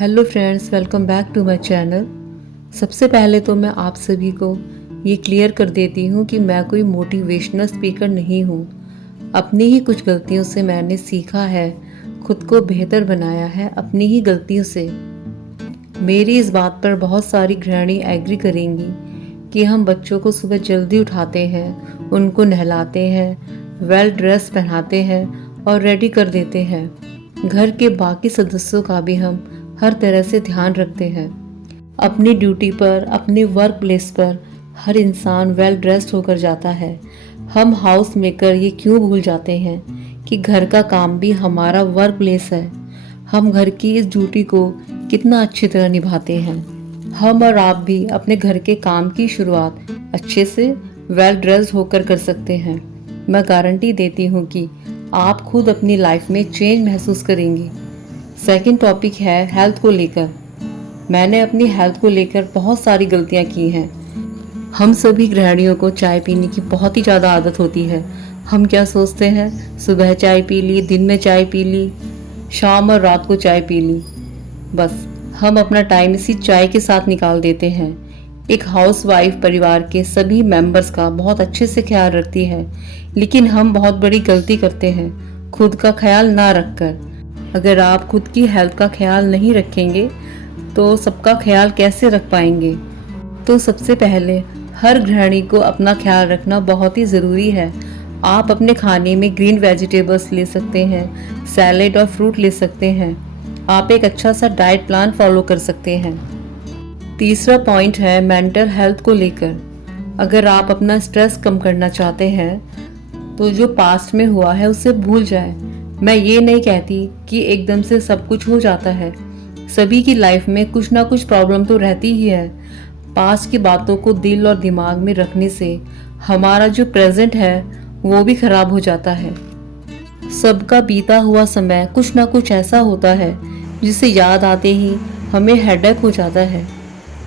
Hello friends, welcome back to my channel. सबसे पहले तो मैं आप सभी को ये क्लियर कर देती हूँ कि मैं कोई मोटिवेशनल स्पीकर नहीं हूँ। अपनी ही कुछ गलतियों से मैंने सीखा है, खुद को बेहतर बनाया है अपनी ही गलतियों से। मेरी इस बात पर बहुत सारी गृहिणी एग्री करेंगी कि हम बच्चों को सुबह जल्दी उठाते हैं, उनको नहलाते हैं, वेल ड्रेस पहनाते हैं और रेडी कर देते हैं। घर के बाकी सदस्यों का भी हम हर तरह से ध्यान रखते हैं। अपनी ड्यूटी पर, अपनी वर्क प्लेस पर हर इंसान वेल ड्रेस्ड होकर जाता है। हम हाउस मेकर ये क्यों भूल जाते हैं कि घर का काम भी हमारा वर्क प्लेस है। हम घर की इस ड्यूटी को कितना अच्छी तरह निभाते हैं। हम और आप भी अपने घर के काम की शुरुआत अच्छे से वेल ड्रेस्ड होकर कर सकते हैं। मैं गारंटी देती हूँ कि आप खुद अपनी लाइफ में चेंज महसूस करेंगी। सेकंड टॉपिक है हेल्थ को लेकर। मैंने अपनी हेल्थ को लेकर बहुत सारी गलतियां की हैं। हम सभी गृहिणियों को चाय पीने की बहुत ही ज़्यादा आदत होती है। हम क्या सोचते हैं, सुबह चाय पी ली, दिन में चाय पी ली, शाम और रात को चाय पी ली। बस हम अपना टाइम इसी चाय के साथ निकाल देते हैं। एक हाउसवाइफ परिवार के सभी मेंबर्स का बहुत अच्छे से ख्याल रखती है, लेकिन हम बहुत बड़ी गलती करते हैं खुद का ख्याल ना रखकर। अगर आप खुद की हेल्थ का ख्याल नहीं रखेंगे तो सबका ख्याल कैसे रख पाएंगे। तो सबसे पहले हर गृहिणी को अपना ख्याल रखना बहुत ही ज़रूरी है। आप अपने खाने में ग्रीन वेजिटेबल्स ले सकते हैं, सैलेड और फ्रूट ले सकते हैं। आप एक अच्छा सा डाइट प्लान फॉलो कर सकते हैं। तीसरा पॉइंट है मेंटल हेल्थ को लेकर। अगर आप अपना स्ट्रेस कम करना चाहते हैं तो जो पास्ट में हुआ है उसे भूल जाएं। मैं ये नहीं कहती कि एकदम से सब कुछ हो जाता है। सभी की लाइफ में कुछ ना कुछ प्रॉब्लम तो रहती ही है। पास्ट की बातों को दिल और दिमाग में रखने से हमारा जो प्रेजेंट है वो भी खराब हो जाता है। सबका बीता हुआ समय कुछ ना कुछ ऐसा होता है जिसे याद आते ही हमें हेडेक हो जाता है।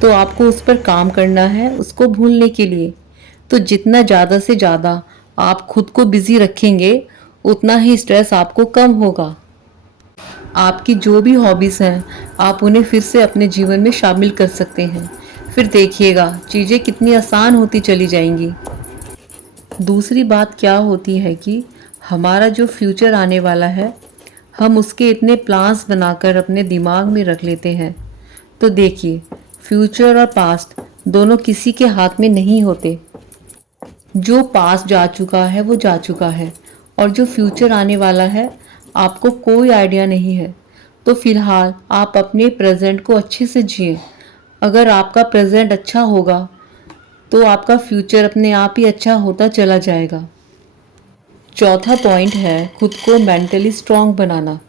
तो आपको उस पर काम करना है, उसको भूलने के लिए। तो जितना ज़्यादा से ज़्यादा आप खुद को बिजी रखेंगे उतना ही स्ट्रेस आपको कम होगा। आपकी जो भी हॉबीज़ हैं आप उन्हें फिर से अपने जीवन में शामिल कर सकते हैं। फिर देखिएगा चीज़ें कितनी आसान होती चली जाएंगी। दूसरी बात क्या होती है कि हमारा जो फ्यूचर आने वाला है हम उसके इतने प्लान्स बनाकर अपने दिमाग में रख लेते हैं। तो देखिए, फ्यूचर और पास्ट दोनों किसी के हाथ में नहीं होते। जो पास्ट जा चुका है वो जा चुका है और जो फ्यूचर आने वाला है आपको कोई आइडिया नहीं है। तो फिलहाल आप अपने प्रेजेंट को अच्छे से जिए। अगर आपका प्रेजेंट अच्छा होगा तो आपका फ्यूचर अपने आप ही अच्छा होता चला जाएगा। चौथा पॉइंट है खुद को मेंटली स्ट्रांग बनाना।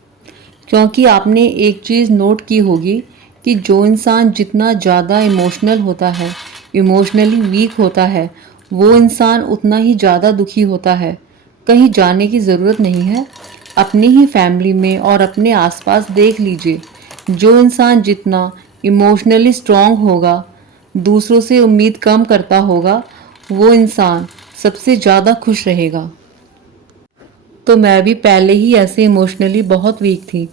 क्योंकि आपने एक चीज़ नोट की होगी कि जो इंसान जितना ज़्यादा इमोशनल होता है, इमोशनली वीक होता है, वो इंसान उतना ही ज़्यादा दुखी होता है। कहीं जाने की ज़रूरत नहीं है, अपनी ही फैमिली में और अपने आसपास देख लीजिए। जो इंसान जितना इमोशनली स्ट्रांग होगा, दूसरों से उम्मीद कम करता होगा, वो इंसान सबसे ज़्यादा खुश रहेगा। तो मैं भी पहले ही ऐसे इमोशनली बहुत वीक थी,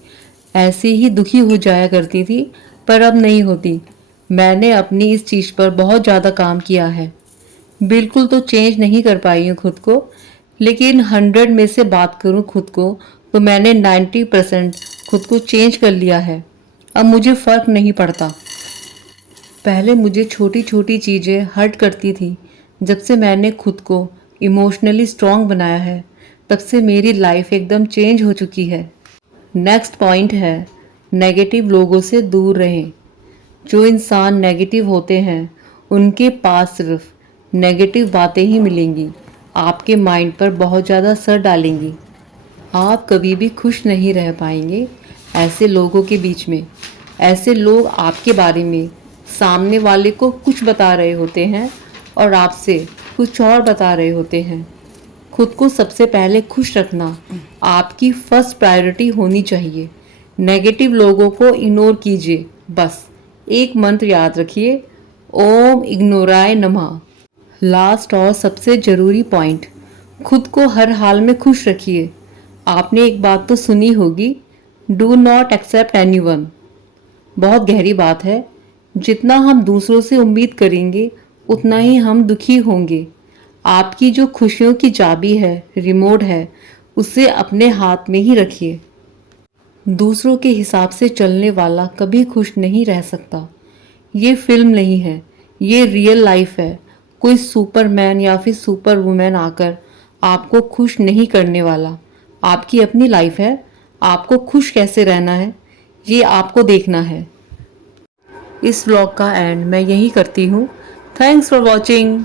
ऐसे ही दुखी हो जाया करती थी, पर अब नहीं होती। मैंने अपनी इस चीज़ पर बहुत ज़्यादा काम किया है। बिल्कुल तो चेंज नहीं कर पाई हूँ खुद को, लेकिन 100 में से बात करूँ खुद को तो मैंने 90% खुद को चेंज कर लिया है। अब मुझे फ़र्क नहीं पड़ता। पहले मुझे छोटी छोटी चीज़ें हर्ट करती थी। जब से मैंने खुद को इमोशनली स्ट्रांग बनाया है तब से मेरी लाइफ एकदम चेंज हो चुकी है। नेक्स्ट पॉइंट है नेगेटिव लोगों से दूर रहें। जो इंसान नेगेटिव होते हैं उनके पास सिर्फ नेगेटिव बातें ही मिलेंगी, आपके माइंड पर बहुत ज़्यादा असर डालेंगी। आप कभी भी खुश नहीं रह पाएंगे ऐसे लोगों के बीच में। ऐसे लोग आपके बारे में सामने वाले को कुछ बता रहे होते हैं और आपसे कुछ और बता रहे होते हैं। खुद को सबसे पहले खुश रखना आपकी फर्स्ट प्रायोरिटी होनी चाहिए। नेगेटिव लोगों को इग्नोर कीजिए। बस एक मंत्र याद रखिए, ओम इग्नोराय नमः। लास्ट और सबसे ज़रूरी पॉइंट, खुद को हर हाल में खुश रखिए। आपने एक बात तो सुनी होगी, डू नॉट एक्सेप्ट एनीवन। बहुत गहरी बात है। जितना हम दूसरों से उम्मीद करेंगे उतना ही हम दुखी होंगे। आपकी जो खुशियों की चाबी है, रिमोट है, उसे अपने हाथ में ही रखिए। दूसरों के हिसाब से चलने वाला कभी खुश नहीं रह सकता। ये फिल्म नहीं है, ये रियल लाइफ है। कोई सुपरमैन या फिर सुपर वुमेन आकर आपको खुश नहीं करने वाला। आपकी अपनी लाइफ है, आपको खुश कैसे रहना है ये आपको देखना है। इस व्लॉग का एंड मैं यही करती हूँ। Thanks for watching.